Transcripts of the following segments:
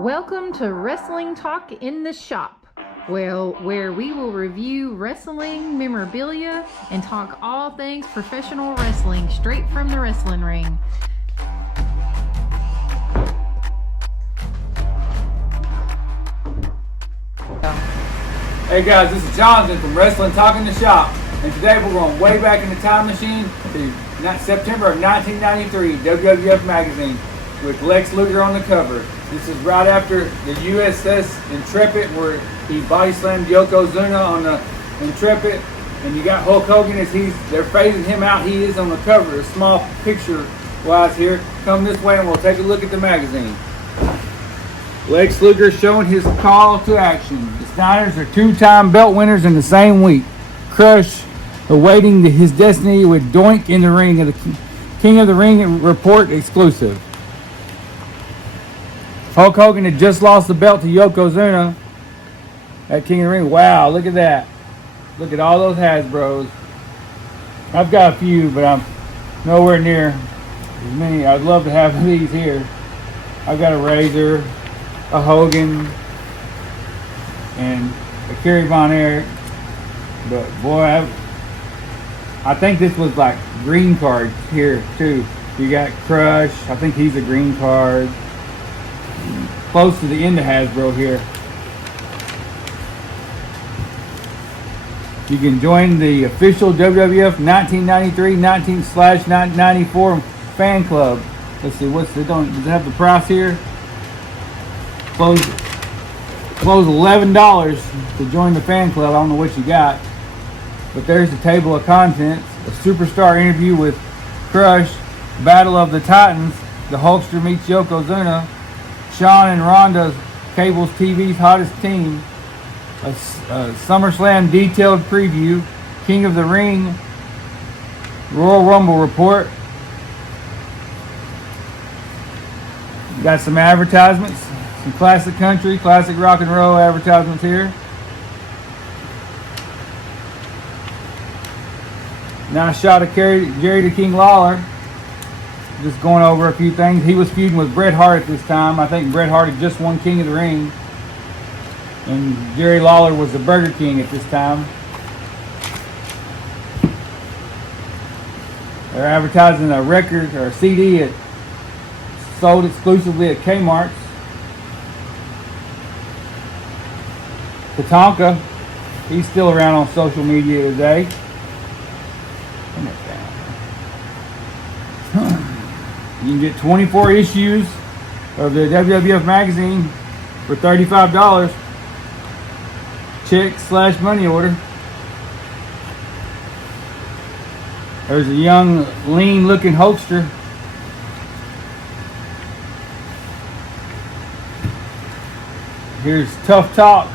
Welcome to Wrestling Talk in the Shop, where we will review wrestling memorabilia and talk all things professional wrestling straight from the wrestling ring. Hey guys, this is Jonathan from Wrestling Talk in the Shop, and today we're going way back in the time machine to September of 1993, WWF magazine, with Lex Luger on the cover. This is right after the USS Intrepid, where he body slammed Yokozuna on the Intrepid, and you got Hulk Hogan as they're phasing him out. He is on the cover, a small picture wise here. Come this way and we'll take a look at the magazine. Lex Luger showing his call to action. The Steiners are two-time belt winners in the same week. Crush awaiting his destiny with Doink in the ring, of the King of the Ring report exclusive. Hulk Hogan had just lost the belt to Yokozuna at King of the Ring. Wow, look at that. Look at all those Hasbros. I've got a few, but I'm nowhere near as many. I'd love to have these here. I've got a Razor, a Hogan, and a Kerry Von Erich. But boy, I think this was like green cards here too. You got Crush. I think he's a green card. Close to the end of Hasbro here. You can join the official WWF 1993-94 fan club. Let's see, does it have the price here? Close $11 to join the fan club. I don't know what you got, but there's the table of contents. A superstar interview with Crush, Battle of the Titans, the Hulkster meets Yokozuna, Shawn and Ronda's Cable's TV's hottest team, a SummerSlam detailed preview, King of the Ring, Royal Rumble report. Got some advertisements, some classic country, classic rock and roll advertisements here. Nice shot of Jerry the King Lawler. Just going over a few things. He was feuding with Bret Hart at this time. I think Bret Hart had just won King of the Ring. And Jerry Lawler was the Burger King at this time. They're advertising a record or a CD sold exclusively at Kmart's. Tatanka, he's still around on social media today. You can get 24 issues of the WWF magazine for $35. Check/money order. There's a young, lean-looking Hulkster. Here's Tough Talk.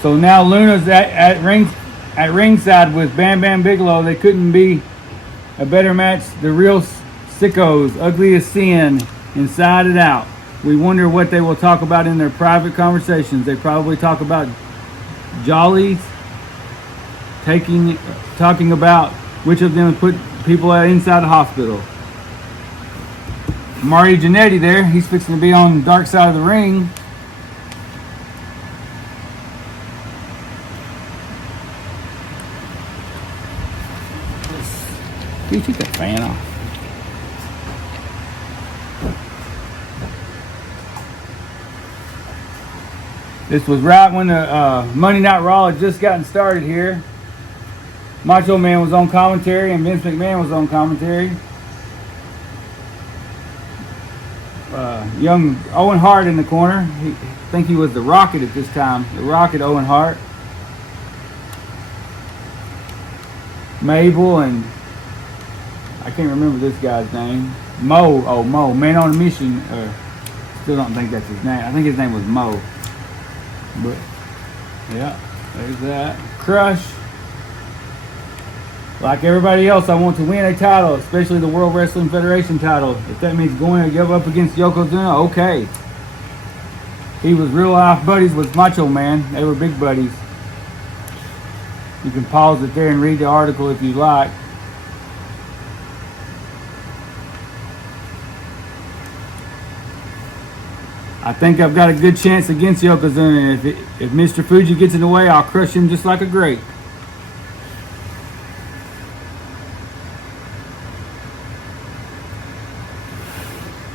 So now Luna's at ringside with Bam Bam Bigelow. They couldn't be a better match. The real sickos, ugly as sin, inside and out. We wonder what they will talk about in their private conversations. They probably talk about jollies, talking about which of them put people inside the hospital. Marty Jannetty there, he's fixing to be on the dark side of the ring. Can you take that fan off? This was right when the Monday Night Raw had just gotten started here. Macho Man was on commentary and Vince McMahon was on commentary. Young Owen Hart in the corner. I think he was the Rocket at this time. The Rocket, Owen Hart. Mabel and I can't remember this guy's name. Mo, Man on a Mission. Still don't think that's his name. I think his name was Mo. But yeah, there's that. Crush. Like everybody else, I want to win a title, especially the World Wrestling Federation title. If that means going to give up against Yokozuna, okay. He was real life buddies with Macho Man. They were big buddies. You can pause it there and read the article if you like. I think I've got a good chance against Yokozuna. If Mr. Fuji gets in the way, I'll crush him just like a grape.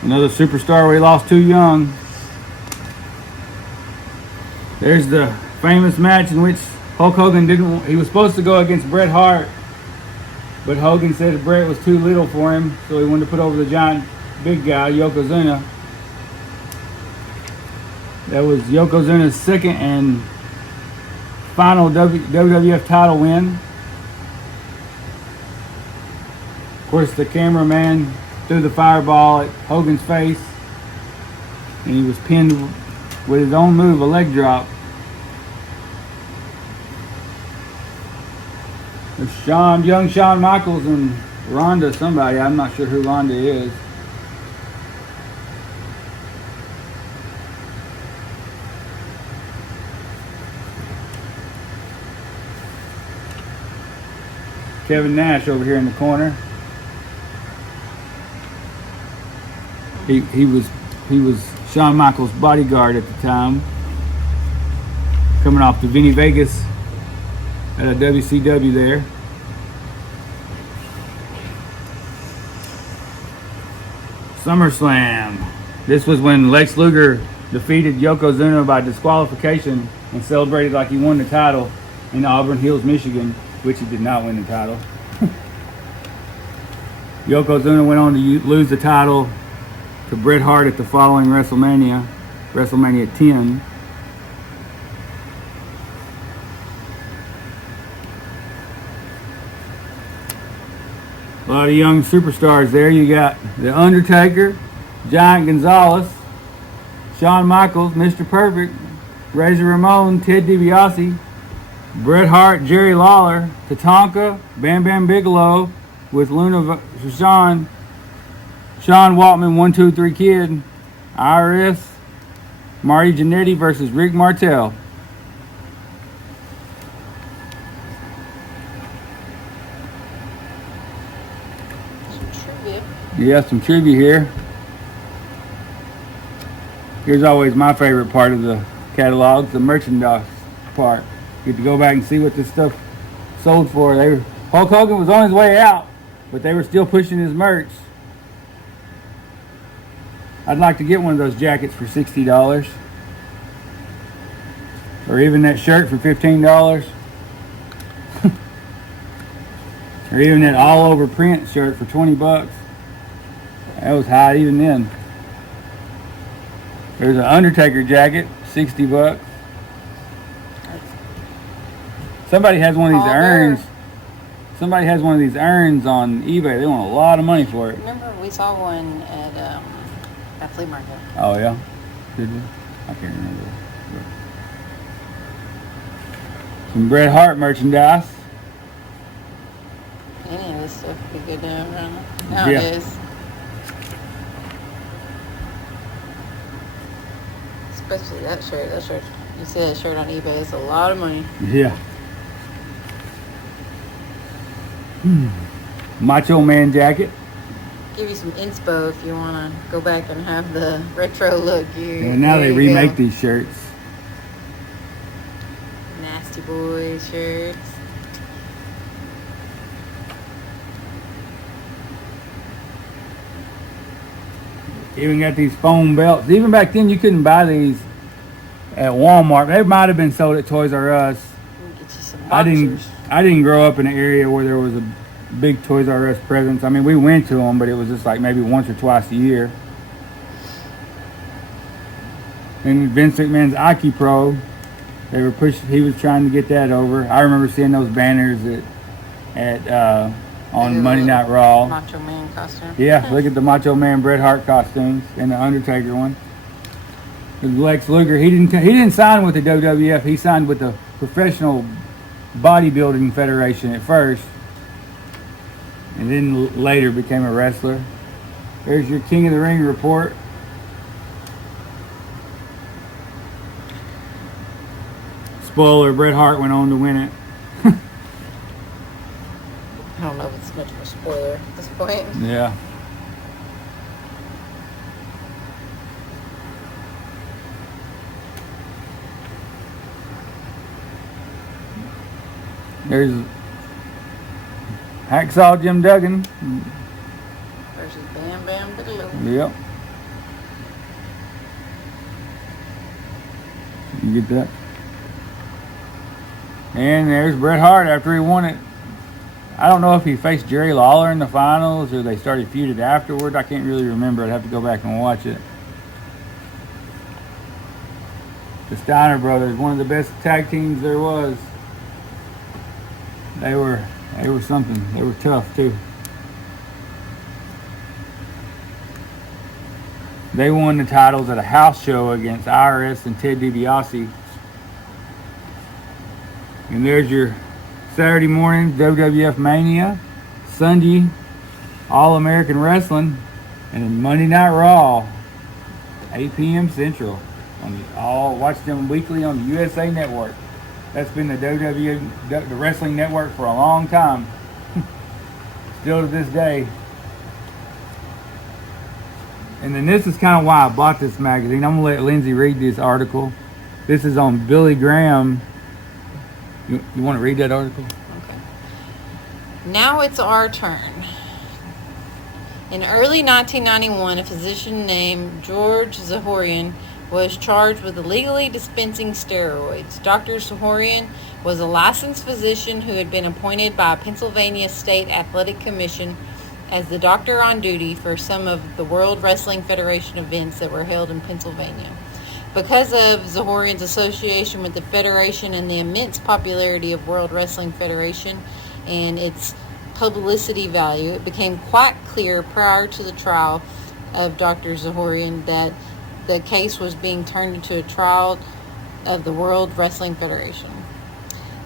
Another superstar we lost too young. There's the famous match in which Hulk Hogan he was supposed to go against Bret Hart, but Hogan said Bret was too little for him, so he wanted to put over the giant big guy, Yokozuna. That was Yokozuna's second and final WWF title win. Of course, the cameraman threw the fireball at Hogan's face, and he was pinned with his own move, a leg drop. There's young Shawn Michaels and Rhonda somebody. I'm not sure who Rhonda is. Kevin Nash over here in the corner. He was Shawn Michaels' bodyguard at the time, coming off the Vinny Vegas at a WCW there. SummerSlam. This was when Lex Luger defeated Yokozuna by disqualification and celebrated like he won the title in Auburn Hills, Michigan, which he did not win the title. Yokozuna went on to lose the title to Bret Hart at the following WrestleMania, WrestleMania 10. A lot of young superstars there. You got The Undertaker, Giant Gonzalez, Shawn Michaels, Mr. Perfect, Razor Ramon, Ted DiBiase, Bret Hart, Jerry Lawler, Tatanka, Bam Bam Bigelow with Luna Vachon, Sean Waltman, 1, 2, 3 Kid, IRS, Marty Jannetty versus Rick Martel. Yeah, some trivia here. Here's always my favorite part of the catalog, the merchandise part. Get to go back and see what this stuff sold for. Hulk Hogan was on his way out, but they were still pushing his merch. I'd like to get one of those jackets for $60. Or even that shirt for $15. Or even that all over print shirt for 20 bucks. That was high even then. There's an Undertaker jacket, 60 bucks. Somebody has one of these urns. Somebody has one of these urns on eBay. They want a lot of money for it. Remember we saw one at flea market. Oh yeah? Did you? I can't remember. Some Bret Hart merchandise. Any of this stuff would be good to have around nowadays. Yeah. Especially that shirt. That shirt. You see that shirt on eBay. It's a lot of money. Yeah. Macho Man jacket. Give you some inspo if you want to go back and have the retro look. And now they remake these shirts. Nasty Boy shirts. Even got these foam belts. Even back then, you couldn't buy these at Walmart. They might have been sold at Toys R Us. Get you some boxers. I didn't grow up in an area where there was a big Toys R Us presence. I mean, we went to them, but it was just like maybe once or twice a year. And Vince McMahon's Aki Pro, they were pushing. He was trying to get that over. I remember seeing those banners on Monday Night Raw. Macho Man costume. Yeah, look at the Macho Man Bret Hart costumes and the Undertaker one. With Lex Luger, he didn't sign with the WWF. He signed with the Professional Bodybuilding Federation at first, and then later became a wrestler. There's your King of the Ring report. Spoiler: Bret Hart went on to win it. I don't know if it's much of a spoiler at this point. Yeah. There's Hacksaw Jim Duggan. Versus Bam Bam Bigelow. Yep. You get that? And there's Bret Hart after he won it. I don't know if he faced Jerry Lawler in the finals or they started feuded afterward. I can't really remember. I'd have to go back and watch it. The Steiner brothers, one of the best tag teams there was. They were something. They were tough too. They won the titles at a house show against IRS and Ted DiBiase. And there's your Saturday morning WWF Mania, Sunday All-American Wrestling, and then Monday Night Raw, 8 p.m. Central. Watch them weekly on the USA Network. That's been the WWF, the Wrestling Network, for a long time. Still to this day. And then this is kind of why I bought this magazine. I'm going to let Lindsay read this article. This is on Billy Graham. You want to read that article? Okay. Now it's our turn. In early 1991, a physician named George Zahorian was charged with illegally dispensing steroids. Dr. Zahorian was a licensed physician who had been appointed by a Pennsylvania State Athletic Commission as the doctor on duty for some of the World Wrestling Federation events that were held in Pennsylvania. Because of Zahorian's association with the Federation and the immense popularity of World Wrestling Federation and its publicity value, it became quite clear prior to the trial of Dr. Zahorian that the case was being turned into a trial of the World Wrestling Federation.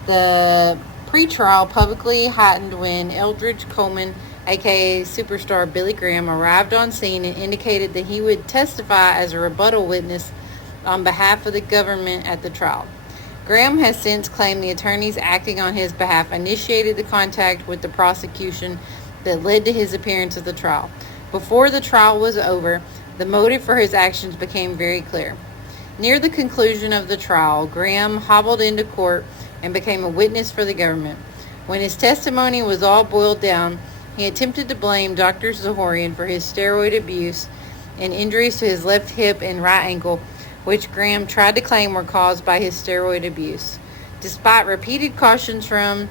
The pre-trial publicly heightened when Eldridge Coleman, aka Superstar Billy Graham, arrived on scene and indicated that he would testify as a rebuttal witness on behalf of the government at the trial. Graham has since claimed the attorneys acting on his behalf initiated the contact with the prosecution that led to his appearance at the trial. Before the trial was over, the motive for his actions became very clear. Near the conclusion of the trial, Graham hobbled into court and became a witness for the government. When his testimony was all boiled down, he attempted to blame Dr. Zahorian for his steroid abuse and injuries to his left hip and right ankle, which Graham tried to claim were caused by his steroid abuse. Despite repeated cautions from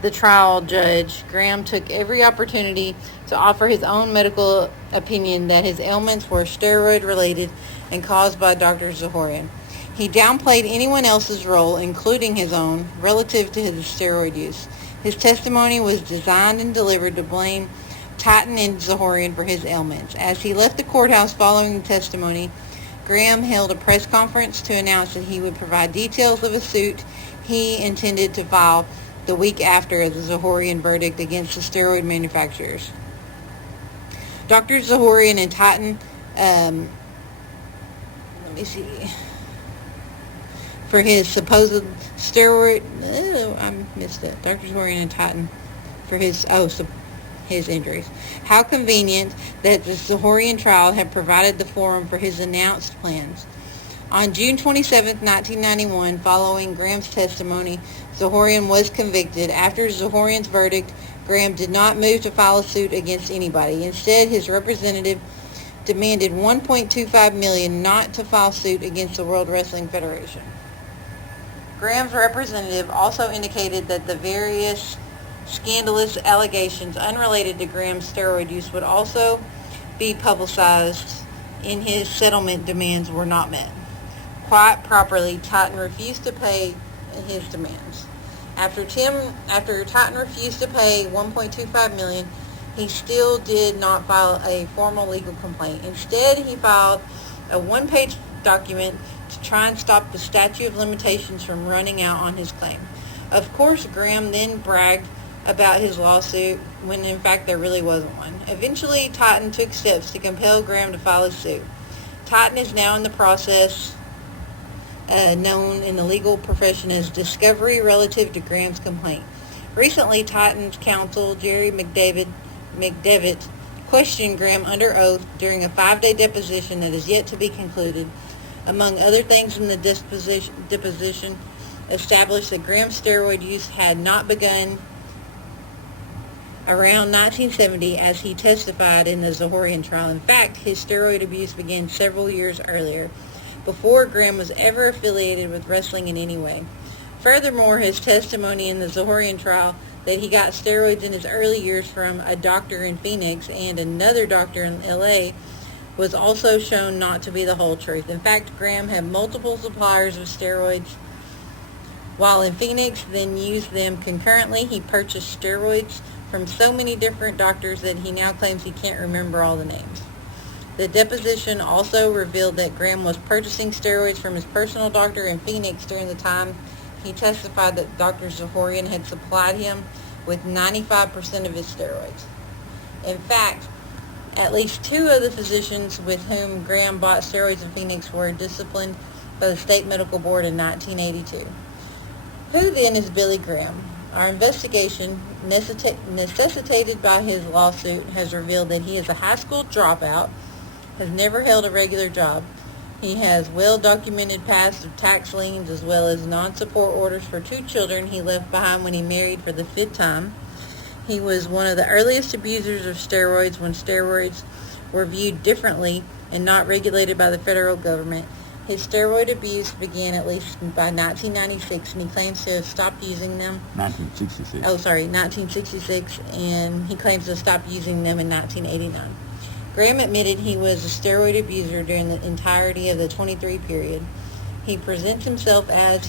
the trial judge, Graham took every opportunity to offer his own medical opinion that his ailments were steroid related and caused by Dr. Zahorian. He downplayed anyone else's role, including his own, relative to his steroid use. His testimony was designed and delivered to blame Titan and Zahorian for his ailments. As he left the courthouse following the testimony, Graham held a press conference to announce that he would provide details of a suit he intended to file the week after the Zahorian verdict against the steroid manufacturers. Dr. Zahorian and Titan, for his supposed steroid, Dr. Zahorian and Titan for his injuries. How convenient that the Zahorian trial had provided the forum for his announced plans. On June 27, 1991, following Graham's testimony, Zahorian was convicted. After Zahorian's verdict, Graham did not move to file a suit against anybody. Instead, his representative demanded $1.25 million not to file suit against the World Wrestling Federation. Graham's representative also indicated that the various scandalous allegations unrelated to Graham's steroid use would also be publicized and his settlement demands were not met. Quite properly, Titan refused to pay his demands. After Titan refused to pay $1.25 million, he still did not file a formal legal complaint. Instead, he filed a one-page document to try and stop the statute of limitations from running out on his claim. Of course, Graham then bragged about his lawsuit when in fact there really wasn't one. Eventually, Titan took steps to compel Graham to file his suit. Titan is now in the process known in the legal profession as discovery relative to Graham's complaint. Recently, Titan's counsel, Jerry McDevitt, questioned Graham under oath during a 5-day deposition that is yet to be concluded. Among other things in the deposition, established that Graham's steroid use had not begun around 1970 as he testified in the Zahorian trial. In fact, his steroid abuse began several years earlier, before Graham was ever affiliated with wrestling in any way. Furthermore, his testimony in the Zahorian trial that he got steroids in his early years from a doctor in Phoenix and another doctor in LA was also shown not to be the whole truth. In fact, Graham had multiple suppliers of steroids while in Phoenix, then used them concurrently. He purchased steroids from so many different doctors that he now claims he can't remember all the names. The deposition also revealed that Graham was purchasing steroids from his personal doctor in Phoenix during the time he testified that Dr. Zahorian had supplied him with 95% of his steroids. In fact, at least 2 of the physicians with whom Graham bought steroids in Phoenix were disciplined by the state medical board in 1982. Who then is Billy Graham? Our investigation, necessitated by his lawsuit, has revealed that he is a high school dropout, has never held a regular job. He has well-documented past of tax liens as well as non-support orders for 2 children he left behind when he married for the 5th time. He was one of the earliest abusers of steroids when steroids were viewed differently and not regulated by the federal government. His steroid abuse began at least by 1996, and he claims to have stopped using them. 1966, and he claims to have stopped using them in 1989. Graham admitted he was a steroid abuser during the entirety of the 23 period. He presents himself as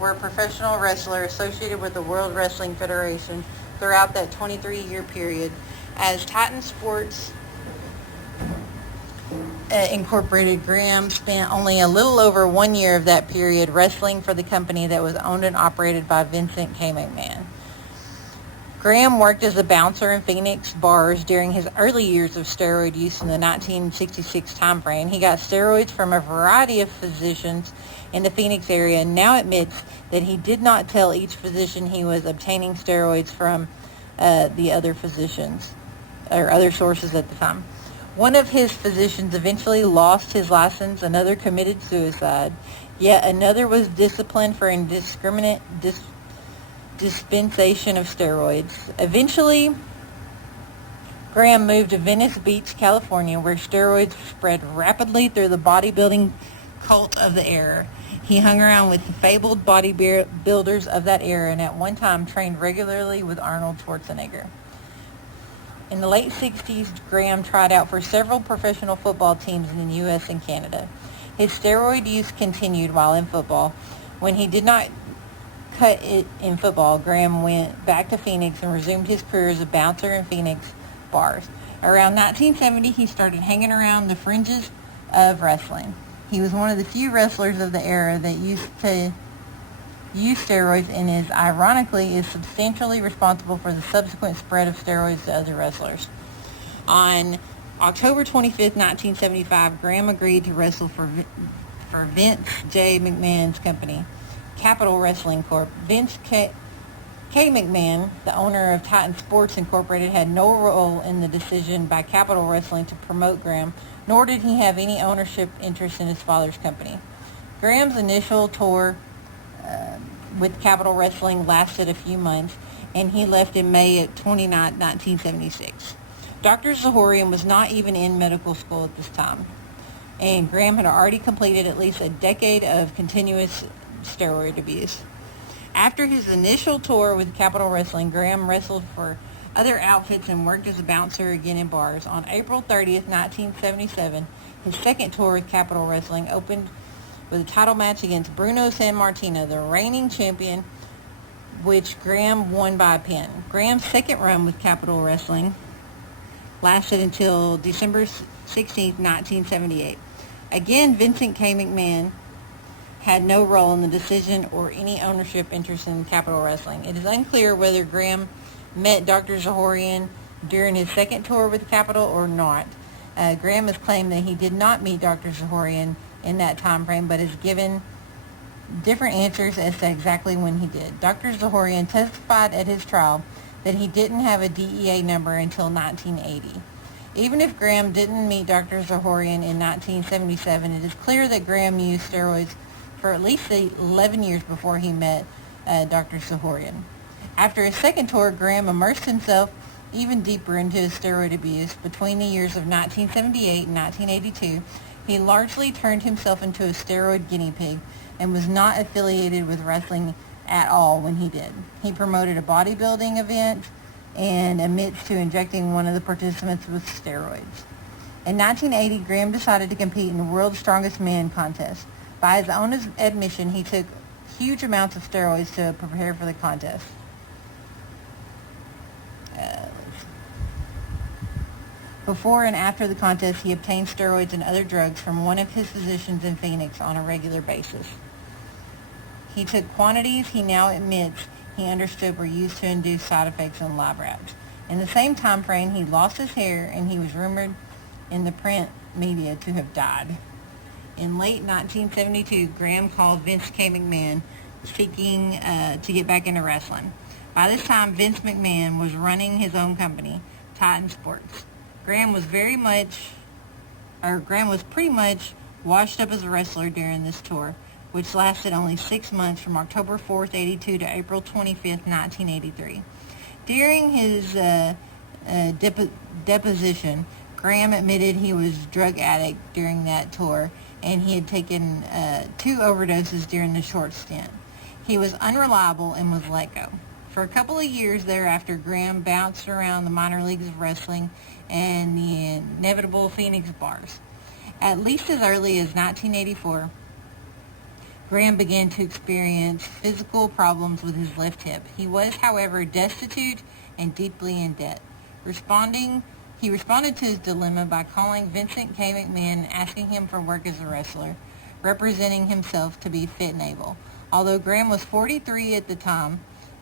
were a professional wrestler associated with the World Wrestling Federation throughout that 23-year period. As Titan Sports Incorporated, Graham spent only a little over 1 year of that period wrestling for the company that was owned and operated by Vincent K. McMahon. Graham worked as a bouncer in Phoenix bars during his early years of steroid use in the 1966 time frame. He got steroids from a variety of physicians in the Phoenix area and now admits that he did not tell each physician he was obtaining steroids from the other physicians or other sources at the time. One of his physicians eventually lost his license, another committed suicide, yet another was disciplined for indiscriminate dispensation of steroids. Eventually, Graham moved to Venice Beach, California, where steroids spread rapidly through the bodybuilding cult of the era. He hung around with the fabled bodybuilders of that era and at one time trained regularly with Arnold Schwarzenegger. In the late 60s, Graham tried out for several professional football teams in the U.S. and Canada. His steroid use continued while in football. When he did not cut it in football, Graham went back to Phoenix and resumed his career as a bouncer in Phoenix bars. Around 1970, he started hanging around the fringes of wrestling. He was one of the few wrestlers of the era that used to use steroids and ironically is substantially responsible for the subsequent spread of steroids to other wrestlers. On October 25th, 1975, Graham agreed to wrestle for Vince J. McMahon's company, Capital Wrestling Corp. Vince K. McMahon, the owner of Titan Sports Incorporated, had no role in the decision by Capital Wrestling to promote Graham, nor did he have any ownership interest in his father's company. Graham's initial tour with Capital Wrestling lasted a few months, and he left in May 29, 1976. Dr. Zahorian was not even in medical school at this time, and Graham had already completed at least a decade of continuous steroid abuse. After his initial tour with Capital Wrestling, Graham wrestled for other outfits and worked as a bouncer again in bars. On April 30th, 1977, his second tour with Capital Wrestling opened with a title match against Bruno Sammartino, the reigning champion, which Graham won by a pin. Graham's second run with Capital Wrestling lasted until December 16, 1978. Again, Vincent K. McMahon had no role in the decision or any ownership interest in Capital Wrestling. It is unclear whether Graham met Dr. Zahorian during his second tour with Capital or not. Graham has claimed that he did not meet Dr. Zahorian in that time frame, but has given different answers as to exactly when he did. Dr. Zahorian testified at his trial that he didn't have a DEA number until 1980. Even if Graham didn't meet Dr. Zahorian in 1977, it is clear that Graham used steroids for at least 11 years before he met Dr. Zahorian. After his second tour, Graham immersed himself even deeper into his steroid abuse. Between the years of 1978 and 1982, he largely turned himself into a steroid guinea pig and was not affiliated with wrestling at all when he did. He promoted a bodybuilding event and admits to injecting one of the participants with steroids. In 1980, Graham decided to compete in the World's Strongest Man contest. By his own admission, he took huge amounts of steroids to prepare for the contest. Before and after the contest, he obtained steroids and other drugs from one of his physicians in Phoenix on a regular basis. He took quantities he now admits he understood were used to induce side effects in lab rats. In the same time frame, he lost his hair and he was rumored in the print media to have died. In late 1972, Graham called Vince K. McMahon seeking to get back into wrestling. By this time, Vince McMahon was running his own company, Titan Sports. Graham was pretty much washed up as a wrestler during this tour, which lasted only 6 months from October 4th, 82 to April 25th, 1983. During his deposition, Graham admitted he was a drug addict during that tour, and he had taken 2 overdoses during the short stint. He was unreliable and was let go. For a couple of years thereafter, Graham bounced around the minor leagues of wrestling and the inevitable Phoenix bars. At least as early as 1984, Graham began to experience physical problems with his left hip. He was, however, destitute and deeply in debt. He responded to his dilemma by calling Vincent K. McMahon and asking him for work as a wrestler, representing himself to be fit and able. Although Graham was 43 at the time,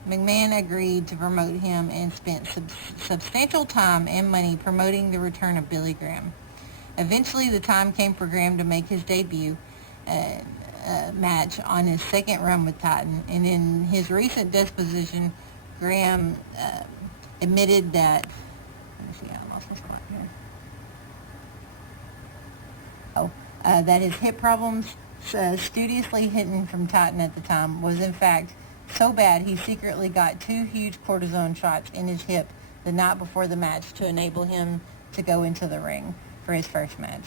McMahon agreed to promote him and spent substantial time and money promoting the return of Billy Graham. Eventually, the time came for Graham to make his debut match on his second run with Titan, and in his recent deposition, Graham admitted that that his hip problems, studiously hidden from Titan at the time, was in fact so bad he secretly got 2 huge cortisone shots in his hip the night before the match to enable him to go into the ring for his first match.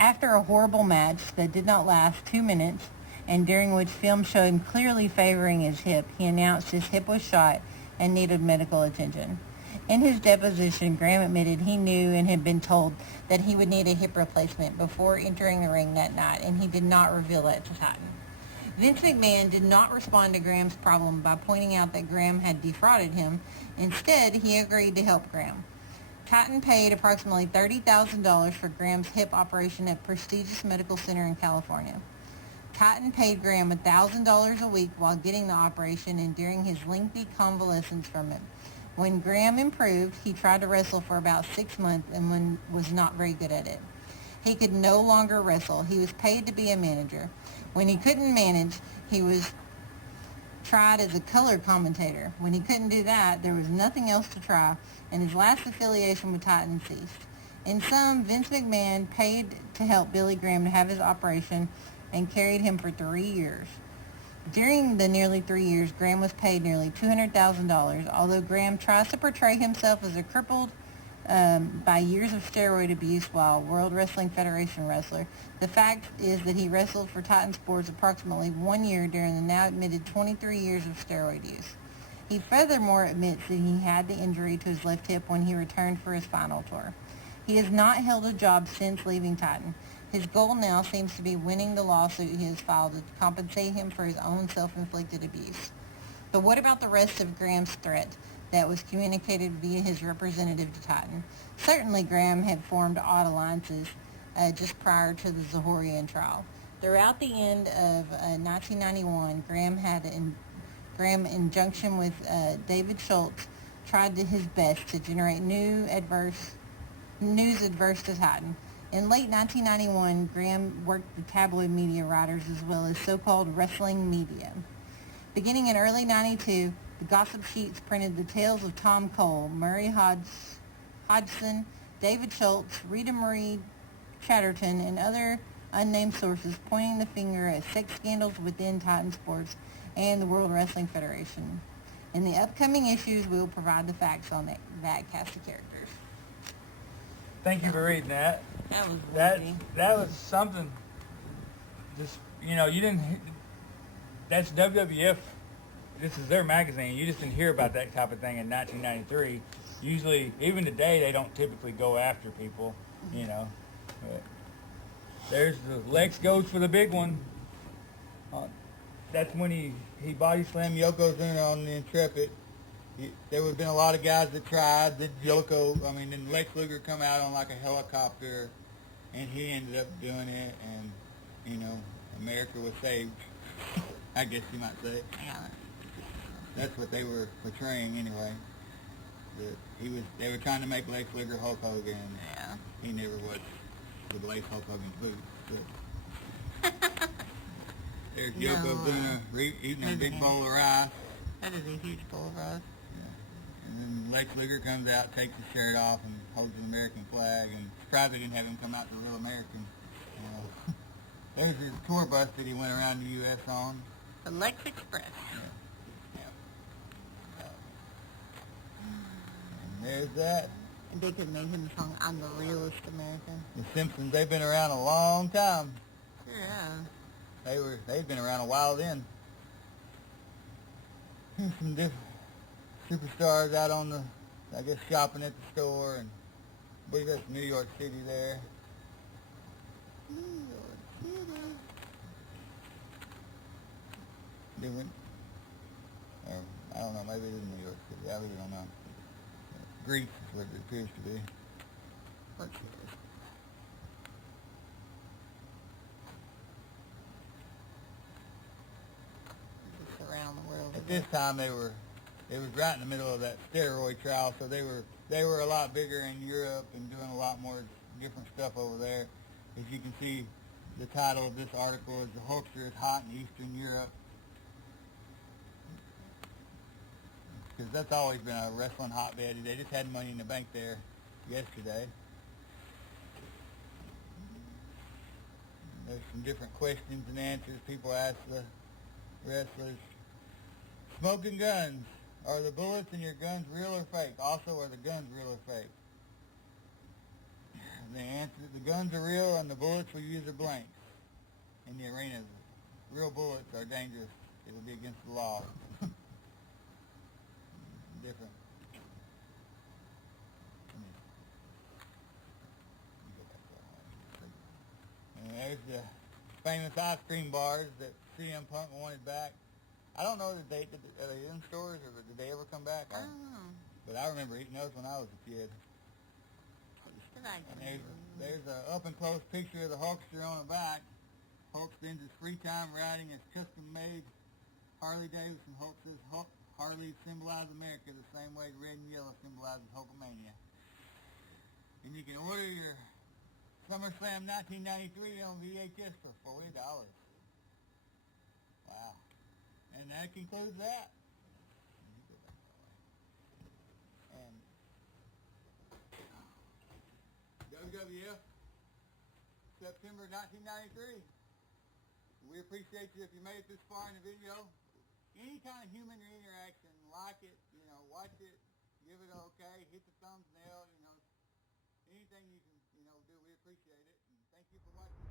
After a horrible match that did not last 2 minutes, and during which film showed him clearly favoring his hip, he announced his hip was shot and needed medical attention. In his deposition, Graham admitted he knew and had been told that he would need a hip replacement before entering the ring that night, and he did not reveal that to Titan. Vince McMahon did not respond to Graham's problem by pointing out that Graham had defrauded him. Instead, he agreed to help Graham. Titan paid approximately $30,000 for Graham's hip operation at prestigious medical center in California. Titan paid Graham $1,000 a week while getting the operation and during his lengthy convalescence from it. When Graham improved, he tried to wrestle for about 6 months and was not very good at it. He could no longer wrestle. He was paid to be a manager. When he couldn't manage, he was tried as a color commentator. When he couldn't do that, there was nothing else to try, and his last affiliation with Titan ceased. In sum, Vince McMahon paid to help Billy Graham to have his operation and carried him for 3 years. During the nearly 3 years, Graham was paid nearly $200,000. Although Graham tries to portray himself as a crippled by years of steroid abuse while World Wrestling Federation wrestler, the fact is that he wrestled for Titan Sports approximately 1 year during the now admitted 23 years of steroid use. He furthermore admits that he had the injury to his left hip when he returned for his final tour. He has not held a job since leaving Titan. His goal now seems to be winning the lawsuit he has filed to compensate him for his own self-inflicted abuse. But what about the rest of Graham's threat that was communicated via his representative to Titan? Certainly Graham had formed odd alliances just prior to the Zahorian trial. Throughout the end of 1991, Graham had in conjunction with David Schultz tried his best to generate news adverse to Titan. In late 1991, Graham worked with tabloid media writers as well as so-called wrestling media. Beginning in early 92, the gossip sheets printed the tales of Tom Cole, Murray Hodgson, David Schultz, Rita Marie Chatterton, and other unnamed sources pointing the finger at sex scandals within Titan Sports and the World Wrestling Federation. In the upcoming issues, we will provide the facts on that cast of characters. Thank you for reading that. That was that was something. Just you didn't. That's WWF. This is their magazine. You just didn't hear about that type of thing in 1993. Usually, even today, they don't typically go after people. But there's the Lex goes for the big one. That's when he body slammed Yokozuna on the Intrepid. There would have been a lot of guys that tried. Then Lex Luger come out on like a helicopter, and he ended up doing it, and America was saved. I guess you might say. Yeah. That's what they were portraying anyway. They were trying to make Lex Luger Hulk Hogan. Yeah. He never was the lace Hulk Hogan's boots. There's Yokozuna eating a big bowl of rice. That is a huge bowl of rice. Yeah. And then Lex Luger comes out, takes his shirt off, and holds an American flag. And surprised they didn't have him come out the real American. There's his tour bus that he went around the U.S. on. The Lex Express. Yeah. And there's that. And they could make him the song, I'm the Realest American. The Simpsons, they've been around a long time. Yeah. They've been around a while then. Some different superstars out on the, shopping at the store, and I believe that's New York City there. New York City. They went, or I don't know, maybe it is New York City. I really don't know. Greece is what it appears to be. Let's see this. Around the world. At this time, it was right in the middle of that steroid trial, so they were a lot bigger in Europe and doing a lot more different stuff over there. As you can see, the title of this article is "The Hulkster is Hot in Eastern Europe," because that's always been a wrestling hotbed. They just had Money in the Bank there yesterday. There's some different questions and answers people ask the wrestlers. Smoking guns. Are the bullets in your guns real or fake? Also, are the guns real or fake? The answer, the guns are real and the bullets we use are blanks. In the arena, real bullets are dangerous. It will be against the law. Different. And there's the famous ice cream bars that CM Punk wanted back. I don't know are they in stores or did they ever come back? I don't know. But I remember eating those when I was a kid. And there's an up-and-close picture of the Hulkster on the back. Hulk spends his free time riding his custom-made Harley Davidson. Hulk says Harley symbolizes America the same way red and yellow symbolizes Hulkamania. And you can order your SummerSlam 1993 on VHS for $40. Wow. And that concludes that. And WWF, September 1993. We appreciate you if you made it this far in the video. Any kind of human interaction, like it, watch it, give it an okay, hit the thumbnail, anything you can, do, we appreciate it. And thank you for watching.